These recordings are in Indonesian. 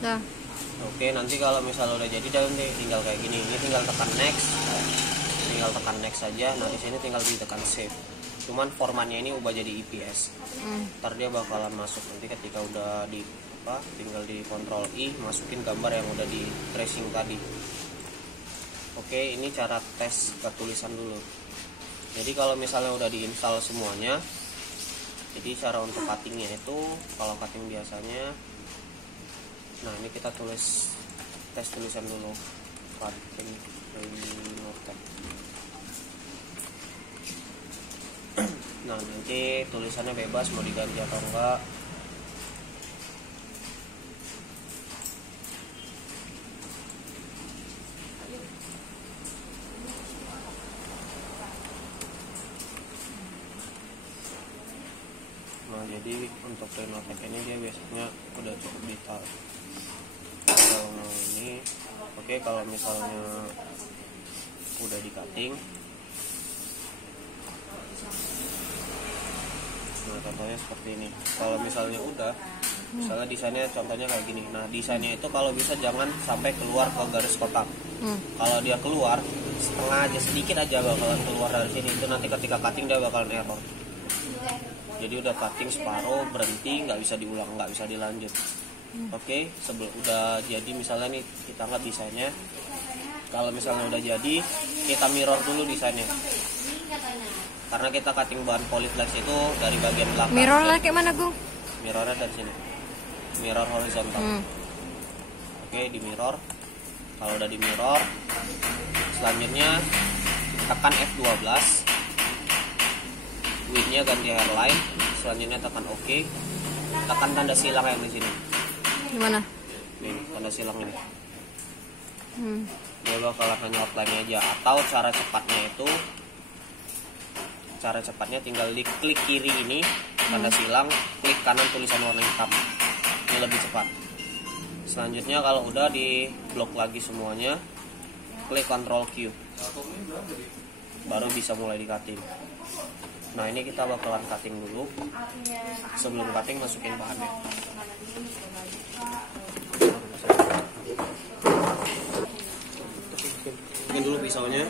Dah. Oke, nanti kalau misalnya udah jadi nanti tinggal kayak gini. Ini tinggal tekan next. Tinggal tekan next saja. Nah, di sini tinggal ditekan save. Cuman formatnya ini ubah jadi EPS. Ntar dia bakalan masuk nanti ketika udah di tinggal di Ctrl I masukin gambar yang udah di tracing tadi. Oke, ini cara tes ketulisan dulu. Jadi kalau misalnya udah diinstal semuanya, jadi cara untuk cuttingnya itu kalau cutting biasanya, nah ini kita tulis tes tulisan dulu, cutting Notepad. Nah nanti tulisannya bebas mau diganti atau enggak. Nah jadi untuk Notepad ini dia biasanya udah cukup detail. Kalau mau ini, oke, kalau misalnya udah di cutting, nah contohnya seperti ini. Kalau misalnya udah, misalnya desainnya contohnya kayak gini. Nah desainnya itu kalau bisa jangan sampai keluar ke garis kotak. Kalau dia keluar setengah aja, sedikit aja bakalan keluar dari sini, itu nanti ketika cutting dia bakalan error. Jadi udah cutting separuh, berhenti, nggak bisa diulang, nggak bisa dilanjut. Oke, sebelum udah jadi misalnya nih kita lihat desainnya. Kalau misalnya udah jadi, kita mirror dulu desainnya. Karena kita cutting bahan polyflex itu dari bagian belakang. Mirrornya kayak mana, Gung? Mirrornya dari sini. Mirror horizontal. Oke, di mirror. Kalau udah di mirror, selanjutnya tekan F12. Width-nya ganti hairline. Selanjutnya tekan OK. Tekan tanda silang yang di sini. Di mana? Nih, tanda silang ini. Dia bakalan hanya outline aja. Atau cara cepatnya tinggal di klik kiri ini tanda silang, klik kanan tulisan warna hitam. Ini lebih cepat. Selanjutnya kalau udah di blok lagi semuanya, klik Ctrl Q. Baru bisa mulai di cutting. Nah ini kita bakalan cutting dulu. Sebelum cutting masukin bahannya. Masukin dulu pisaunya.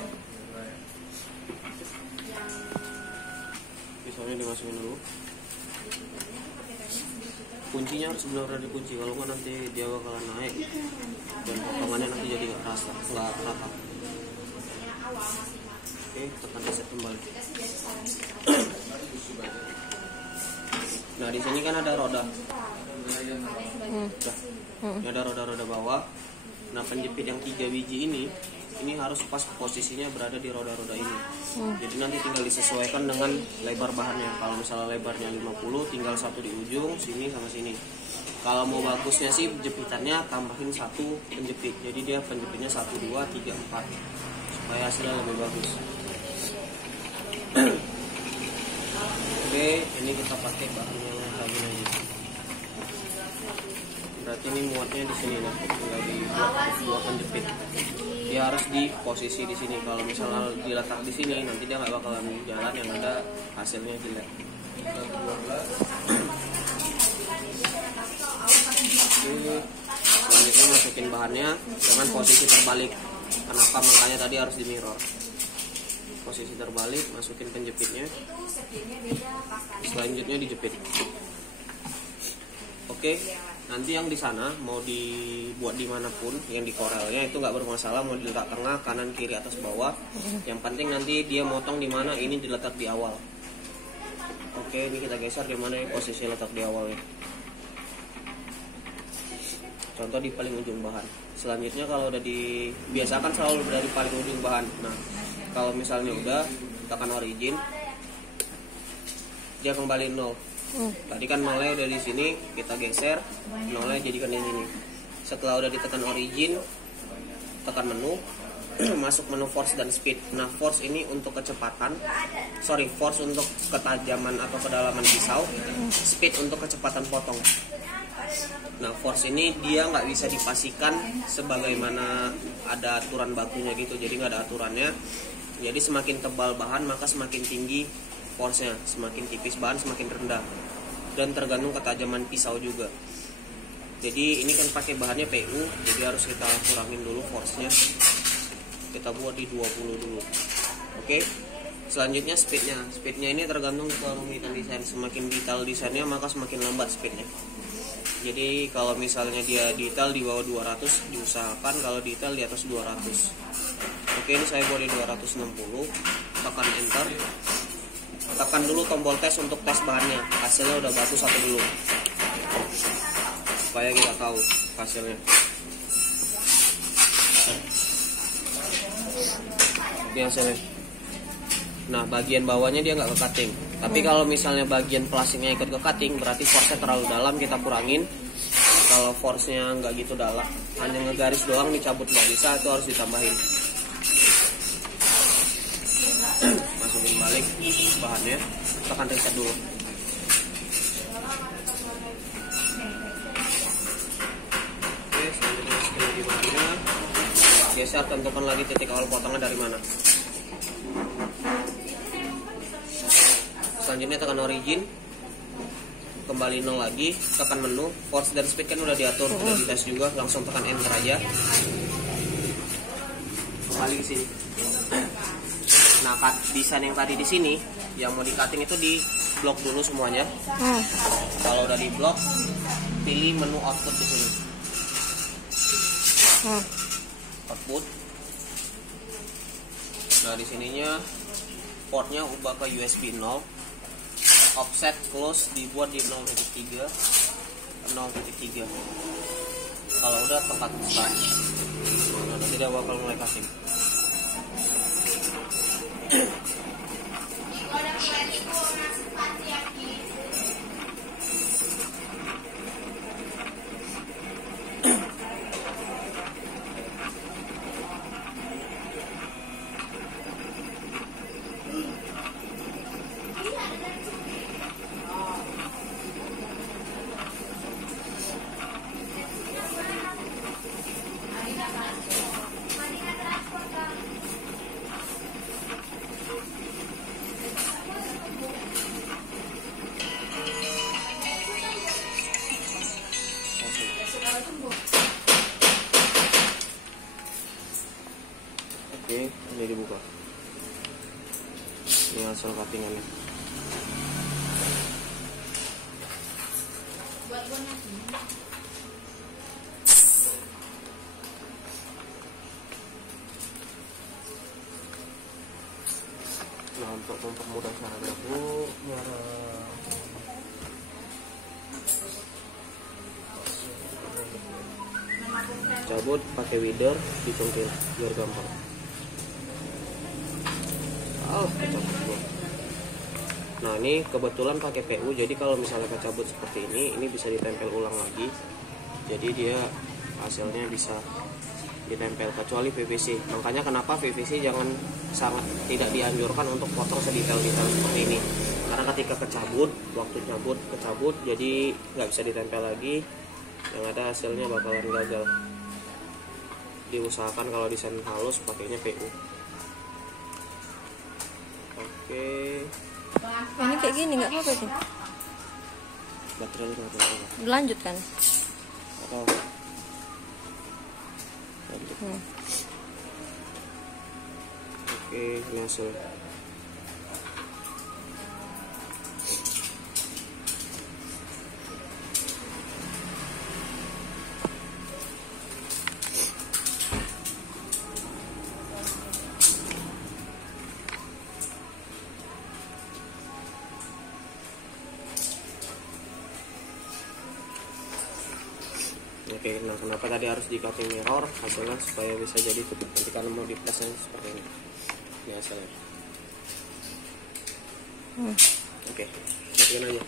Pisaunya dimasukin dulu. Kuncinya harus benar-benar dikunci, kalau nggak nanti dia bakalan naik dan potongannya nanti jadi nggak rata. Oke, tekan reset kembali. Nah di sini kan ada roda. Ini ada roda-roda bawah. Nah penjepit yang 3 biji ini harus pas posisinya berada di roda-roda ini. Jadi nanti tinggal disesuaikan dengan lebar bahannya. Kalau misalnya lebarnya 50, tinggal satu di ujung sini sama sini. Kalau mau bagusnya sih jepitannya tambahin satu penjepit. Jadi dia penjepitnya 1, 2, 3, 4 supaya hasilnya lebih bagus. Oke, ini kita pakai bahan yang lagi aja. Berarti ini muatnya di sini nih, tinggal di dua penjepit. Dia harus di posisi di sini. Kalau misalnya diletak di sini, nanti dia nggak bakalan jalan, yang ada hasilnya jelek. Selanjutnya masukin bahannya dengan posisi terbalik. Kenapa? Makanya tadi harus di mirror. Posisi terbalik, masukin penjepitnya. Selanjutnya dijepit. Oke, nanti yang di sana mau dibuat dimanapun, yang di korelnya itu nggak bermasalah, mau diletak tengah, kanan, kiri, atas, bawah. Yang penting nanti dia motong di mana, ini diletak di awal. Oke, ini kita geser di mana posisi letak di awalnya. Contoh di paling ujung bahan. Selanjutnya kalau udah biasakan selalu dari paling ujung bahan. Nah, kalau misalnya udah tekan origin, dia kembali 0. Tadi kan 0-nya udah di sini, kita geser 0-nya jadikan di sini. Setelah udah ditekan origin, tekan menu, masuk menu force dan speed. Nah, force ini untuk kecepatan, force untuk ketajaman atau kedalaman pisau, speed untuk kecepatan potong. Nah, force ini dia nggak bisa dipastikan sebagaimana ada aturan bakunya gitu, jadi nggak ada aturannya. Jadi semakin tebal bahan maka semakin tinggi force-nya, semakin tipis bahan semakin rendah, dan tergantung ketajaman pisau juga. Jadi ini kan pakai bahannya PU, jadi harus kita kurangin dulu force-nya. Kita buat di 20 dulu. Oke. Selanjutnya speednya ini tergantung kerumitan desain. Semakin detail desainnya maka semakin lambat speednya. Jadi kalau misalnya dia detail di bawah 200 diusahakan, kalau detail di atas 200. Oke, ini saya buat di 260. Tekan enter. Tekan dulu tombol tes untuk tes bahannya. Hasilnya udah bagus atau belum, supaya kita tahu hasilnya. Ini hasilnya. Nah, bagian bawahnya dia nggak ke cutting. Tapi kalau misalnya bagian plastiknya ikut ke cutting, berarti force-nya terlalu dalam, kita kurangin. Kalau force-nya nggak gitu dalam, hanya ngegaris doang, dicabut nggak bisa, itu harus ditambahin. Masukin balik bahannya, tekan reset dulu. Oke, selanjutnya masukin lagi bahannya. Geser, tentukan lagi titik awal potongnya dari mana. Selanjutnya tekan origin, kembali 0 lagi, tekan menu, force dan speed kan udah diatur, udah dites juga, langsung tekan enter aja. Kembali ke sini. Nah, desain yang tadi di sini, yang mau di cutting itu di blok dulu semuanya. Kalau udah di blok, pilih menu output di sini. Output. Nah, di sininya portnya ubah ke USB 0. Offset close dibuat di 0.3. Kalau udah tempat start. Nah, nanti dia bakal mulai cutting. Oke, ini dibuka. Ini hasil cuttingannya. Nah, untuk mempermudah caranya aku cabut pakai wider, dicongkel biar gampang. Kecabut. Nah, ini kebetulan pakai PU, jadi kalau misalnya kecabut seperti ini bisa ditempel ulang lagi. Jadi dia hasilnya bisa ditempel, kecuali PVC. Makanya kenapa PVC sangat tidak dianjurkan untuk potong sedetail-detail seperti ini. Karena ketika waktu kecabut, jadi nggak bisa ditempel lagi. Yang ada hasilnya bakalan gagal. Diusahakan kalau desain halus pakainya PU. Oke. Ini kayak gini nggak apa-apa sih. Baterainya nggak apa-apa. Lanjut kan? Atau lanjut. Oke, ini hasil. Oke, nah kenapa tadi harus di cutting mirror? Hasilnya supaya bisa jadi nanti kalau mau di plasnya seperti ini. Ini hasilnya. Oke, masukin aja.